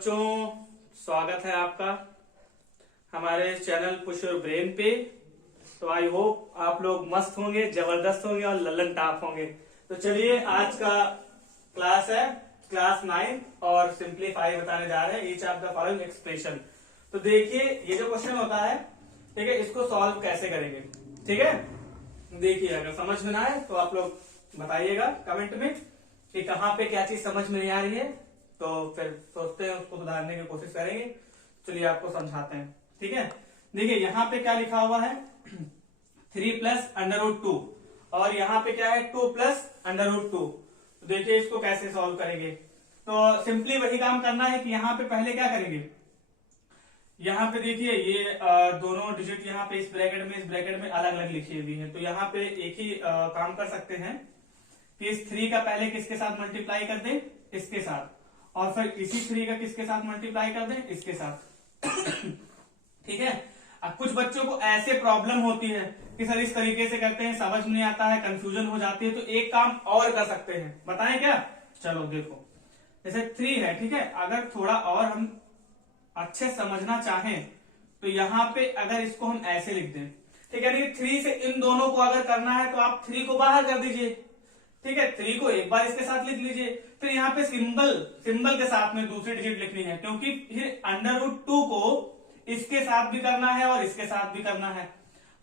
बच्चों, स्वागत है आपका हमारे चैनल पुश योर ब्रेन पे। तो आई होप आप लोग मस्त होंगे, जबरदस्त होंगे और लल्लन टाप होंगे। तो चलिए, आज का क्लास है क्लास 9 और सिंप्लीफाई बताने जा रहे हैं each of the following expression. तो देखिए, ये जो क्वेश्चन होता है, ठीक है, इसको सॉल्व कैसे करेंगे। ठीक है, देखिए, अगर समझ में ना आए तो आप लोग बताइएगा कमेंट में कि कहाँ पे क्या चीज समझ में नहीं आ रही है, तो फिर सोचते हैं उसको सुधारने की कोशिश करेंगे। चलिए आपको समझाते हैं। ठीक है, देखिए यहाँ पे क्या लिखा हुआ है 3 प्लस √2 और यहाँ पे क्या है 2 प्लस √2। तो देखिए इसको कैसे सॉल्व करेंगे। तो सिंपली वही काम करना है कि यहाँ पे पहले क्या करेंगे, यहाँ पे देखिए ये दोनों डिजिट यहाँ पे इस ब्रैकेट में अलग अलग लिखी हुई है। तो यहाँ पे एक ही काम कर सकते हैं कि इस 3 का पहले किसके साथ मल्टीप्लाई कर दें, इसके साथ, और फिर इसी 3 का किसके साथ मल्टीप्लाई कर दें, इसके साथ। ठीक है, अब कुछ बच्चों को ऐसे प्रॉब्लम होती है कि सर इस तरीके से करते हैं, समझ नहीं आता है, कंफ्यूजन हो जाती है। तो एक काम और कर सकते हैं, बताएं क्या। चलो देखो, जैसे 3 है, ठीक है, अगर थोड़ा और हम अच्छे समझना चाहें तो यहाँ पे अगर इसको हम ऐसे लिख दें, ठीक है, 3 से इन दोनों को अगर करना है तो आप 3 को बाहर कर दीजिए। ठीक है, 3 को एक बार इसके साथ लिख लीजिए, फिर यहाँ पे सिंबल के साथ में दूसरी डिजिट लिखनी है, क्योंकि फिर √2 को इसके साथ भी करना है और इसके साथ भी करना है।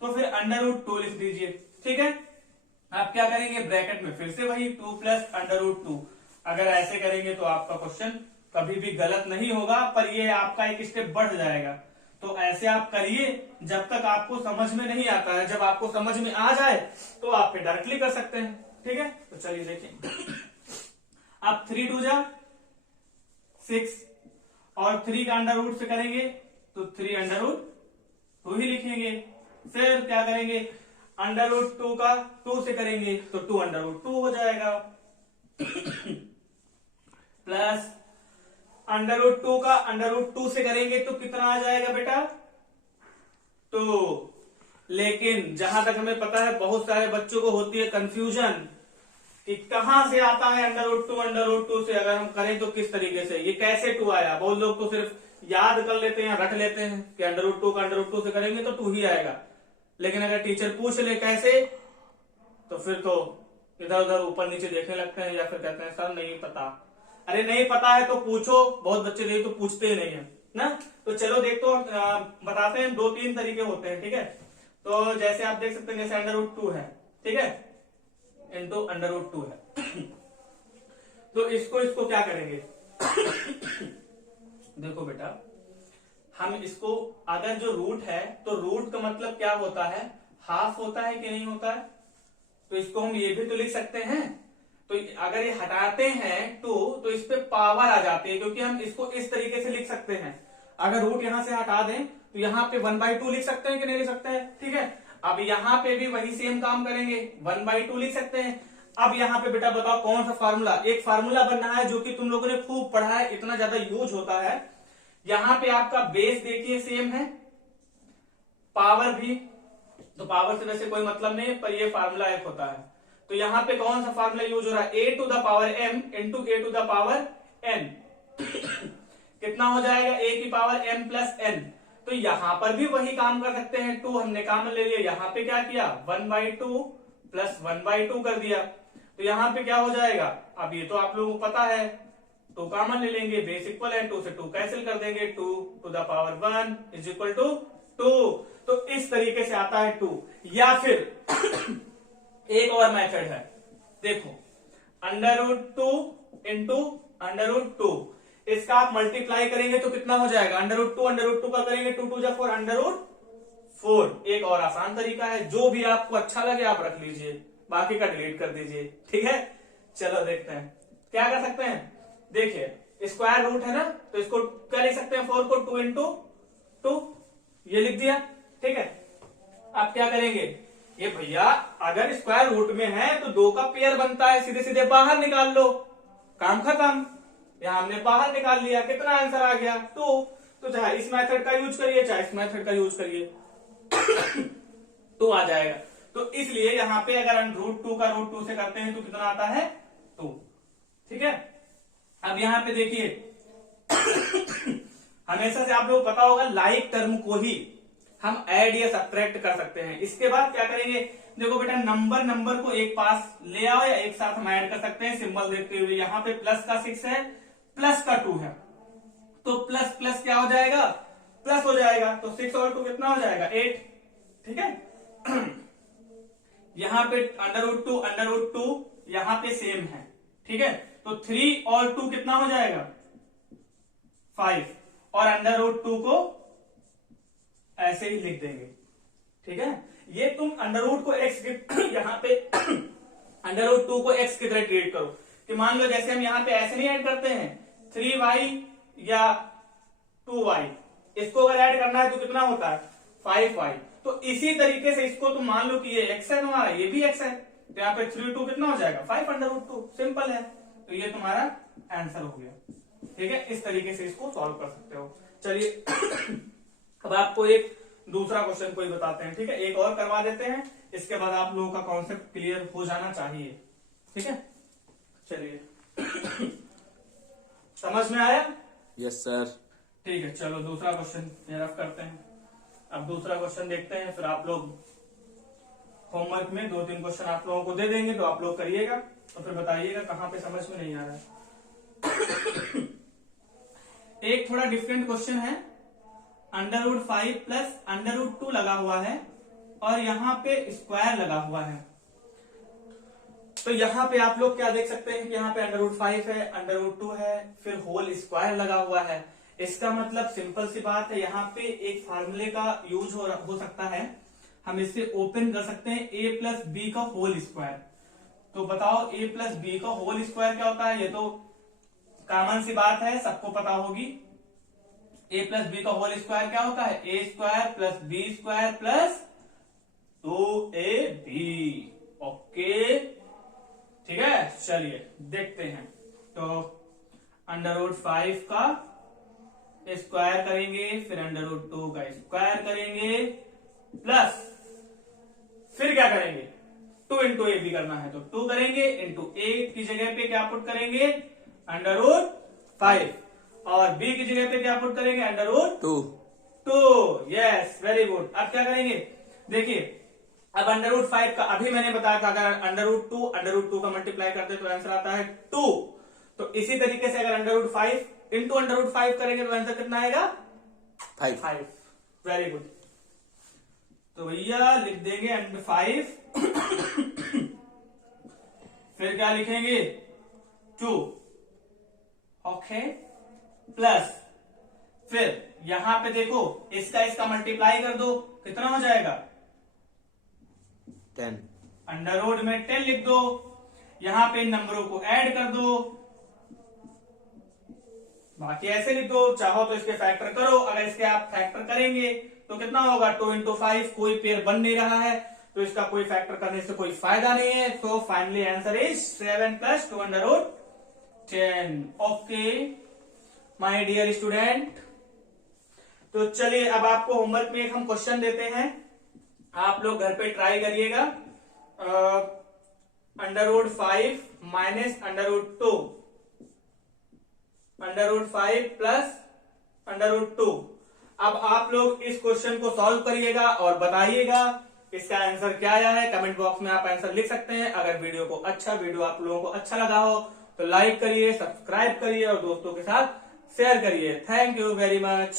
तो फिर √2 लिख दीजिए। ठीक है, आप क्या करेंगे, ब्रैकेट में फिर से वही 2 प्लस √2। अगर ऐसे करेंगे तो आपका क्वेश्चन कभी भी गलत नहीं होगा, पर ये आपका एक स्टेप बढ़ जाएगा। तो ऐसे आप करिए जब तक आपको समझ में नहीं आता है। जब आपको समझ में आ जाए तो आप फिर डायरेक्टली कर सकते हैं। ठीक है, तो चलिए देखिए, आप 3 2 जा 6 और 3 का √2 से करेंगे तो 3 √2 ही लिखेंगे। फिर क्या करेंगे, √2 का 2 से करेंगे तो 2 √2 हो जाएगा, प्लस √2 का √2 से करेंगे तो कितना आ जाएगा बेटा, तो लेकिन जहां तक हमें पता है बहुत सारे बच्चों को होती है कंफ्यूजन कि कहां से आता है √2 से अगर हम करें तो किस तरीके से, ये कैसे 2 आया। बहुत लोग तो सिर्फ याद कर लेते हैं, रट लेते हैं कि √2 का √2 से करेंगे तो 2 ही आएगा। लेकिन अगर टीचर पूछ ले कैसे, तो फिर तो इधर उधर ऊपर नीचे देखने लगते हैं या फिर कहते हैं सर नहीं पता। अरे नहीं पता है तो पूछो, बहुत बच्चे नहीं तो पूछते ही नहीं है ना। तो चलो देख, तो बताते हैं 2-3 तरीके होते हैं। ठीक है, तो जैसे आप देख सकते हैं, जैसे √2 है, ठीक है, इनटू √2 है। तो इसको क्या करेंगे देखो बेटा, हम इसको अगर जो रूट है तो रूट का मतलब क्या होता है, हाफ होता है कि नहीं होता है। तो इसको हम ये भी तो लिख सकते हैं। तो अगर ये हटाते हैं 2 तो इस पे पावर आ जाती है, क्योंकि हम इसको इस तरीके से लिख सकते हैं। अगर रूट यहां से हटा दें तो यहाँ पे 1/2 लिख सकते हैं कि नहीं लिख सकते हैं। ठीक है, अब यहाँ पे भी वही सेम काम करेंगे, 1/2 लिख सकते हैं। अब यहाँ पे बेटा बताओ कौन सा फार्मूला, एक फार्मूला बन रहा है जो कि तुम लोगों ने खूब पढ़ा है, इतना ज्यादा यूज होता है। यहाँ पे आपका बेस देखिए सेम है, पावर भी, तो पावर से वैसे कोई मतलब नहीं, पर ये फार्मूला एक होता है। तो यहाँ पे कौन सा फार्मूला यूज हो रहा है, a⁴m इंटू a⁴n। कितना हो जाएगा, a⁴m प्लस n। तो यहां पर भी वही काम कर सकते हैं, 2 हमने कॉमन ले लिया, यहाँ पे क्या किया 1/2 प्लस 1/2 कर दिया। तो यहाँ पे क्या हो जाएगा, अब ये तो आप लोगों को पता है, 2 कॉमन ले लेंगे, बेस इक्वल है 2 से 2 कैंसिल कर देंगे, 2⁴1 इज इक्वल टू 2। तो इस तरीके से आता है 2। या फिर एक और मेथड है, देखो √2 इंटू √2, इसका आप मल्टीप्लाई करेंगे तो कितना हो जाएगा, √2 का करेंगे 2 2 4 √4। एक और आसान तरीका है, जो भी आपको अच्छा लगे आप रख लीजिए, बाकी का डिलीट कर दीजिए। ठीक है, चलो देखते हैं क्या कर सकते हैं। देखिए स्क्वायर रूट है ना, तो इसको क्या लिख सकते हैं, 4 को 2 इंटू 2 ये लिख दिया। ठीक है, आप क्या करेंगे, ये भैया अगर स्क्वायर रूट में है तो 2 का पेयर बनता है, सीधे सीधे बाहर निकाल लो, काम खत्म। यहां हमने बाहर निकाल लिया, कितना आंसर आ गया 2। तो चाहे इस मेथड का यूज करिए चाहे इस मेथड का यूज करिए, 2 आ जाएगा। तो इसलिए यहाँ पे अगर हम √2 का √2 से करते हैं तो कितना आता है 2। ठीक है, अब यहाँ पे देखिए हमेशा से आप लोगों को पता होगा लाइक टर्म को ही हम ऐड या सब्ट्रैक्ट कर सकते हैं। इसके बाद क्या करेंगे, देखो बेटा नंबर को एक पास ले आओ या एक साथ हम ऐड कर सकते हैं सिंबल देखते हुए। यहाँ पे प्लस का 6 है, प्लस का 2 है, तो प्लस प्लस क्या हो जाएगा, प्लस हो जाएगा। तो 6 और 2 कितना हो जाएगा, 8। ठीक है। यहाँ पे √2 यहाँ पे सेम है। ठीक है, तो 3 और 2 कितना हो जाएगा, 5, और √2 को ऐसे ही लिख देंगे। ठीक है, ये तुम √ को x यहाँ पे √2 को x की तरह ट्रीट करो कि मान लो जैसे हम यहाँ पे ऐसे नहीं ऐड करते हैं 3y या 2y, इसको अगर ऐड करना है तो कितना होता है 5y। तो इसी तरीके से इसको तुम मान लो कि ये x है तुम्हारा, ये भी x है, तो यहाँ पे 3 2 कितना हो जाएगा 5 √2, सिंपल है। तो ये तुम्हारा आंसर हो गया। ठीक है, इस तरीके से इसको सॉल्व कर सकते हो। चलिए अब आपको एक दूसरा क्वेश्चन कोई बताते हैं। ठीक है, एक और करवा देते हैं, इसके बाद आप लोगों का कॉन्सेप्ट क्लियर हो जाना चाहिए। ठीक है, चलिए समझ में आया? Yes sir. ठीक है, चलो दूसरा क्वेश्चन रफ करते हैं। अब दूसरा क्वेश्चन देखते हैं, फिर आप लोग होमवर्क में 2-3 क्वेश्चन आप लोगों को दे देंगे, तो आप लोग करिएगा और फिर बताइएगा कहां पे समझ में नहीं आ रहा है। एक थोड़ा डिफरेंट क्वेश्चन है, √5 प्लस √2 लगा हुआ है और यहाँ पे स्क्वायर लगा हुआ है। तो यहाँ पे आप लोग क्या देख सकते हैं कि यहाँ पे √5 है, √2 है, फिर होल स्क्वायर लगा हुआ है। इसका मतलब सिंपल सी बात है, यहाँ पे एक फार्मूले का यूज हो सकता है। हम इसे ओपन कर सकते हैं, a प्लस बी का होल स्क्वायर। तो बताओ a प्लस बी का होल स्क्वायर क्या होता है? ये तो कॉमन सी बात है, सबको पता होगी। a प्लस बी का होल स्क्वायर क्या होता है, a square plus B square plus 2ab। Okay, ठीक है, चलिए देखते हैं। तो √5 का स्क्वायर करेंगे, फिर √2 का स्क्वायर करेंगे, प्लस फिर क्या करेंगे 2 इंटू ए बी करना है तो 2 करेंगे, इंटू ए की जगह पे क्या पुट करेंगे √5 और बी की जगह पे क्या पुट करेंगे √2। Yes, very good. अब क्या करेंगे, देखिए अब √5 का अभी मैंने बताया था, अगर √2 का मल्टीप्लाई करते तो आंसर आता है 2। तो इसी तरीके से अगर √5 इंटू √5 करेंगे तो आंसर कितना आएगा 5। Very good. तो भैया लिख देंगे √5 फिर क्या लिखेंगे 2। ओके, प्लस फिर यहां पे देखो इसका मल्टीप्लाई कर दो, कितना हो जाएगा 10। अंडर में 10 लिख दो, यहां पे इन नंबरों को ऐड कर दो, बाकी ऐसे लिख दो। चाहो तो इसके फैक्टर करो, अगर इसके आप फैक्टर करेंगे तो कितना होगा 2 इंटू 5, कोई पेयर बन नहीं रहा है तो इसका कोई फैक्टर करने से कोई फायदा नहीं है। तो finally answer is 7 + 2√10। Okay my dear student, तो चलिए अब आपको होमवर्क में एक हम क्वेश्चन देते हैं, आप लोग घर पे ट्राई करिएगा। √5 माइनस √2, √5 प्लस √2। अब आप लोग इस क्वेश्चन को सॉल्व करिएगा और बताइएगा इसका आंसर क्या आया है। कमेंट बॉक्स में आप आंसर लिख सकते हैं। अगर वीडियो आप लोगों को अच्छा लगा हो तो लाइक करिए, सब्सक्राइब करिए और दोस्तों के साथ शेयर करिए। Thank you very much.